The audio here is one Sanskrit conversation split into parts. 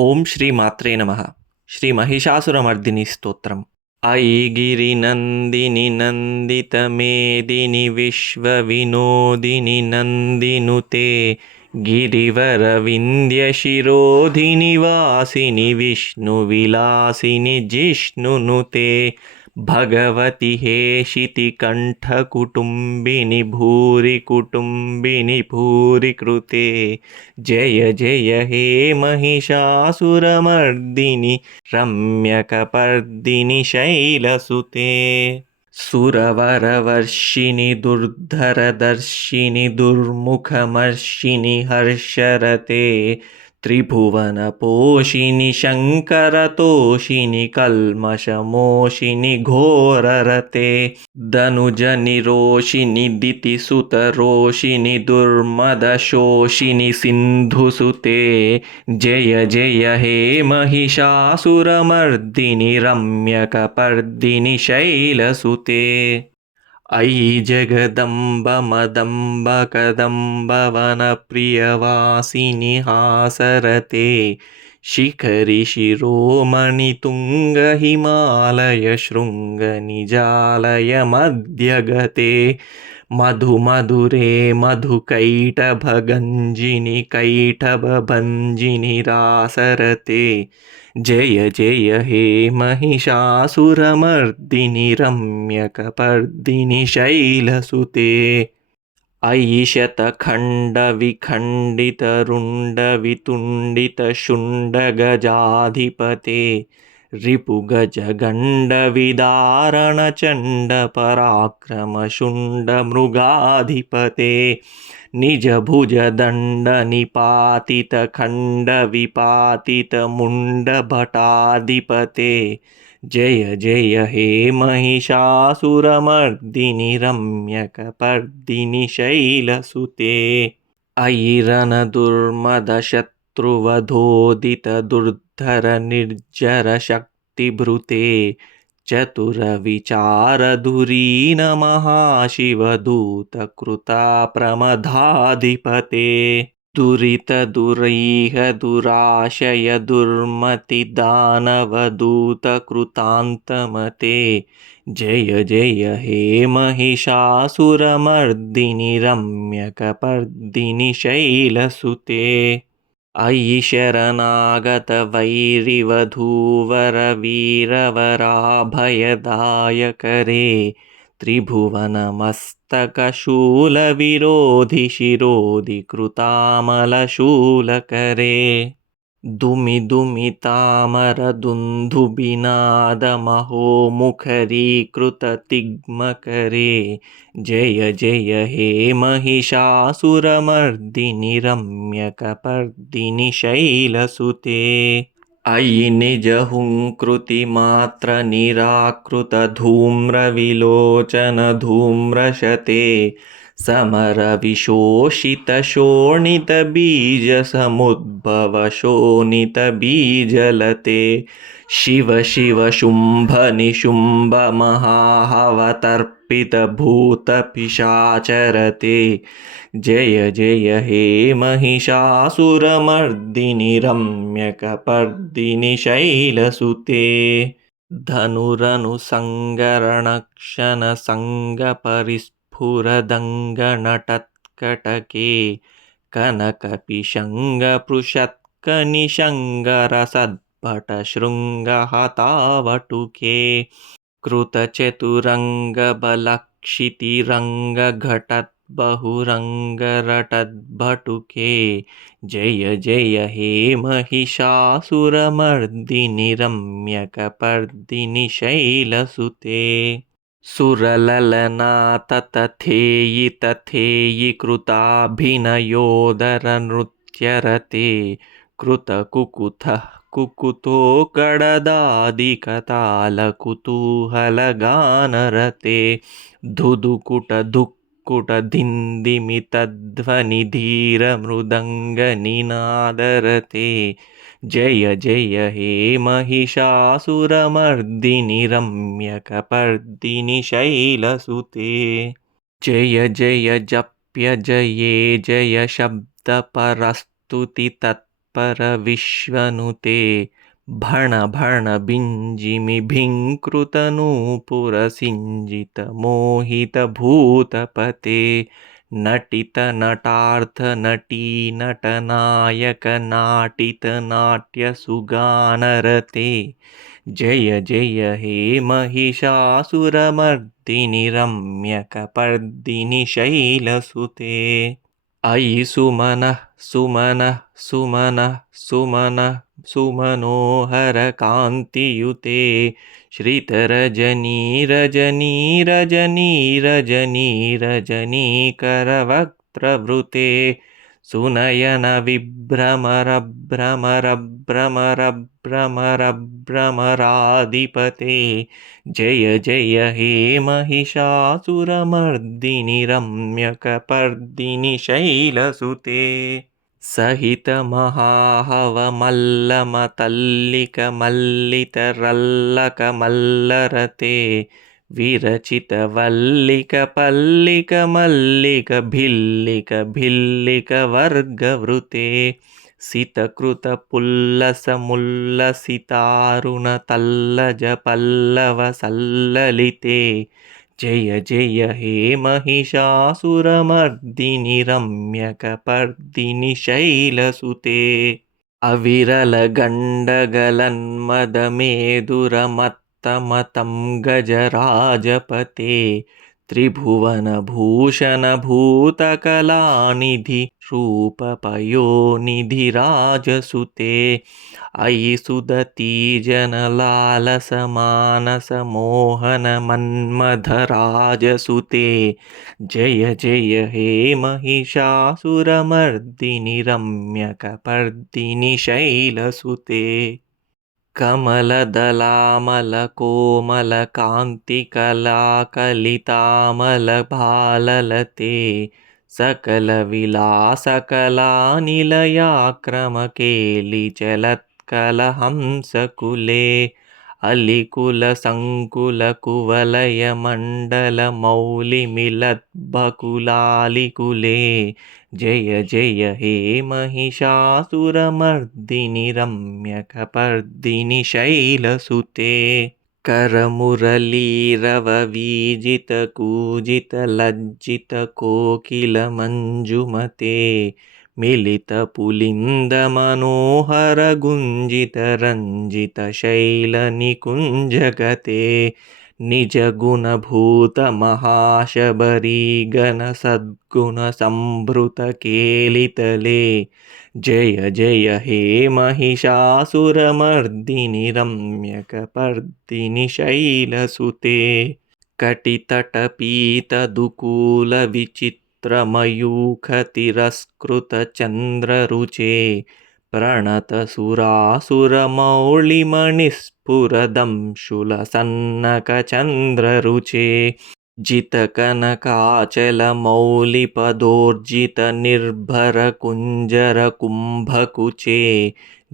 ఓం శ్రీ మాత్రే నమః. శ్రీ మహిషాసురమర్దిని స్తోత్రం. ఐగిరినందిని నందితమేదిని విశ్వవినోదిని నందినుతే గిరివరవింధ్యశిరోధిని వాసిని విష్ణువిలాసిని జిష్ణునుతే భగవతి हेशिति कण्ठकुटुम्बिनि भूरि कुटुम्बिनि भूरि कृते जय जय हे महिषासुरमर्दिनि रम्यकपर्दिनि शैलसुते सुरवरवर्षिणि दुर्धरदर्शिनि दुर्मुखमर्षिणि हर्षरते त्रिभुवनपोषिणि शङ्करतोषिणि कल्मषमोषिणि घोररते धनुजनिरोषिणि दितिसुतरोषिणि दुर्मदशोषिणि सिन्धुसुते जय जय हे महिषासुरमर्दिनि रम्यकपर्दिनि शैलसुते अयि जगदम्ब मदम्ब कदम्ब वनप्रियवासिनि हासरते शिखरि शिरोमणि तुङ्ग हिमालय शृङ्ग निजालय मध्यगते मधुमधुरे मधुकैटभगञ्जिनि कैटभभञ्जिनि रासरते जय जय हे महिषासुरमर्दिनि रम्यकपर्दिनि शैलसुते अयि शतखण्डविखण्डितरुण्डवितुण्डितशुण्डगजाधिपते रिपुगजगण्डविदारणचण्डपराक्रमशुण्डमृगाधिपते निजभुजदण्डनिपातितखण्डविपातितमुण्डभटाधिपते जय जय हे महिषासुरमर्दिनि रम्यकपर्दिनि शैलसुते अयि रणदुर्मदशत्रुवधोदितदुर्धरनिर्जरशक्तिभृते चतुरविचारधुरीनमहाशिवदूतकृताप्रमदाधिपते दुरितदुरैह दुराशय दुर्मतिदानवदूतकृतान्तमते जय जय हे महिषासुरमर्दिनि रम्यकपर्दिनि शैलसुते अयि शरणागतवैरिवधूवरवीरवराभयदायकरे त्रिभुवनमस्तकशूलविरोधि शिरोधि कृतामलशूलकरे दुमिदुमितामरदुन्दुबिनादमहोमुखरीकृततिग्मकरे जय जय हे महिषासुरमर्दिनि रम्यकपर्दिनि शैलसुते अयि निजहुङ्कृतिमात्रनिराकृतधूम्रविलोचनधूम्रशते समरविशोषितशोणितबीजसमुद्भवशोणितबीजलते शिव शिव शुम्भ निशुम्भ महाहवतर्पितभूतपिशाचरते जय जय हे महिषासुरमर्दिनि रम्यकपर्दिनि शैलसुते धनुरनुसङ्गरणक्षणसङ्गपरिस्फुरदङ्गनटत्कटके कनकपिशङ्गपृषत्कनिशङ्गरसद्भटशृङ्गहतावटुके कृतचतुरङ्गबलक्षितिरङ्गघटद्बहुरङ्गरटद्भटुके जय जय हे महिषासुरमर्दिनि रम्यकपर्दिनि शैलसुते सुरललनाततथेयि तथेयि कृताभिनयोदरनृत्यरते कृतकुकुथः कुकुतो कडदादिकतालकुतूहलगानरते धुदुकुटधुक्कुटधिन्दिमितध्वनिधीरमृदङ्गनिनादरते जय जय हे महिषासुरमर्दिनि रम्यकपर्दिनि शैलसुते जय जय जप्य जये जय शब्दपरस्तुति परविश्वनुते भण भण बिञ्जिमि भिङ्कृतनूपुरसिञ्जित मोहितभूतपते नटित नटार्थ नटी नटनायक नाटित नाट्यसुगानरते जय जय हे महिषासुरमर्दिनि रम्यकपर्दिनि शैलसुते अयि सुमनः सुमनः सुमनः सुमनः सुमनोहरकान्तियुते श्रितरजनी रजनी रजनी रजनी रजनीकरवक्त्रवृते सुनयन विभ्रमर भ्रमर भ्रमर भ्रमर भ्रमराधिपते जय जय हे महिषासुरमर्दिनि रम्यकपर्दिनि शैलसुते सहित महाहवमल्लमतल्लिकमल्लितरल्लकमल्लरते विरचितवल्लिकपल्लिकमल्लिकभिल्लिकवर्गवृते सितकृतपुल्लसमुल्लसितारुणतल्लजपल्लवसल्ललिते जय जय हे महिषासुरमर्दिनि रम्यकपर्दिनि शैलसुते अविरलगण्डगलन्मदमेदुरमत्तमतं गजराजपते त्रिभुवनभूषणभूतकलानिधि रूपपयोनिधिराजसुते अयि सुदतीजनलालसमानसमोहनमन्मथराजसुते जय जय हे महिषासुरमर्दिनि रम्यकपर्दिनि शैलसुते कमलदलामलकोमलकान्तिकलाकलितामलभाललते सकलविलासकलानिलयाक्रमकेलिचलत्कलहंसकुले अलिकुलसङ्कुलकुवलयमण्डलमौलिमिलद्बकुलालिकुले जय जय हे महिषासुरमर्दिनि रम्यकपर्दिनि शैलसुते करमुरलीरववीजितकूजितलज्जितकोकिलमञ्जुमते मिलितपुलिन्दमनोहरगुञ्जितरञ्जितशैलनिकुञ्जगते निजगुणभूतमहाशबरीगणसद्गुणसम्भृतकेलितले जय जय हे महिषासुरमर्दिनि रम्यकपर्दिनि शैलसुते कटितटपीतदुकूलविचित्रमयूखतिरस्कृतचन्द्ररुचे प्रणतसुरासुरमौलिमणिस्फुरदंशुलसन्नकचन्द्ररुचे जितकनकाचलमौलिपदोर्जितनिर्भरकुञ्जरकुम्भकुचे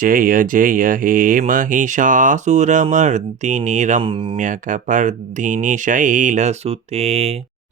जय जय हे महिषासुरमर्दिनि रम्यकपर्दिनि शैलसुते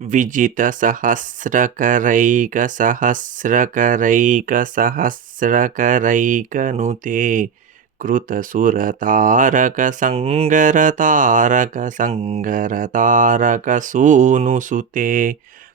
विजितसहस्रकरैकसहस्रकरैकसहस्रकरैकनुते कृतसुरतारकसङ्गरतारकसङ्गरतारकसूनुसुते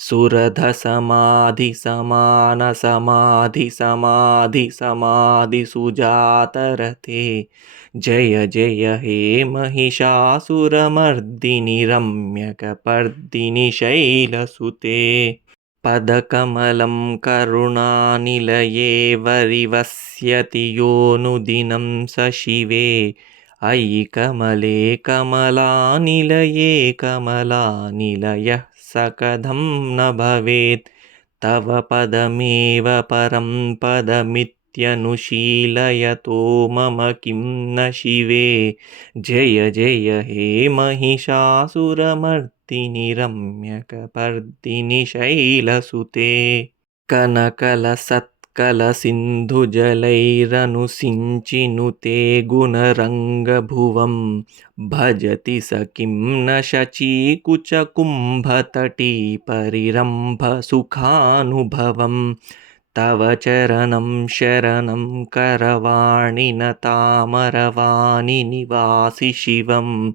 सुरधसमाधिसमानसमाधिसमाधिसमाधिसुजातरते जय जय हे महिषासुरमर्दिनि रम्यकपर्दिनि शैलसुते पदकमलं करुणानिलये वरिवस्यति योऽनुदिनं स शिवे अयि कमले कमलानिलये कमलानिलयः स कथं न भवेत् तव पदमेव परं पदमित्यनुशीलयतो मम किं न शिवे जय जय हे महिषासुरमर्दिनि रम्यकपर्दिनि शैलसुते कनकलसत्कलसिन्धुजलैरनुसिञ्चिनुते गुणरङ्गभुवं भजति स किं न शचीकुचकुम्भतटी परिरम्भसुखानुभवम् तव चरणं शरणं करवाणि न तामरवाणि निवासि शिवं।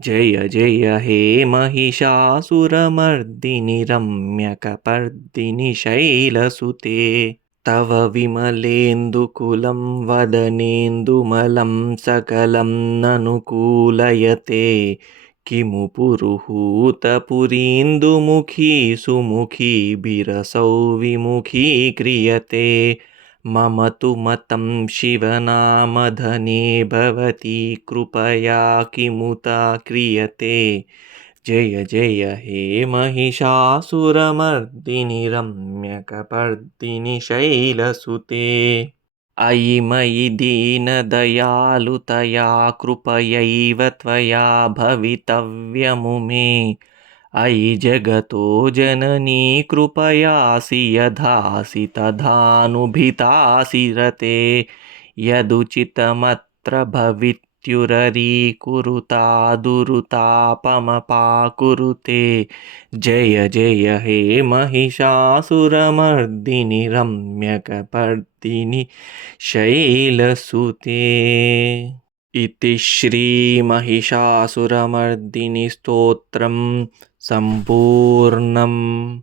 जय जय हे महिषासुरमर्दिनि रम्यकपर्दिनि शैलसुते। तव विमलेन्दुकुलं वदनेन्दुमलं सकलं ननुकूलयते। किमु पुरुहूतपुरीन्दुमुखी सुमुखी बिरसौ विमुखी क्रियते। मम तु मतं शिवनामधने भवती कृपया किमुता क्रियते। जय जय हे महिषासुरमर्दिनि रम्यकपर्दिनि शैलसुते। अयि मयि दीनदयालुतया कृपयैव त्वया भवितव्यमुमे। अयि जगतो जननी कृपयासि यथासि तथानुभितासि रते। यदुचितमत्र भवित्युररीकुरुतादुरुतापमपाकुरुते। जय जय हे महिषासुरमर्दिनि रम्यकपर्दिनि शैलसुते। इति श्रीमहिषासुरमर्दिनि स्तोत्रं सम्पूर्णम्।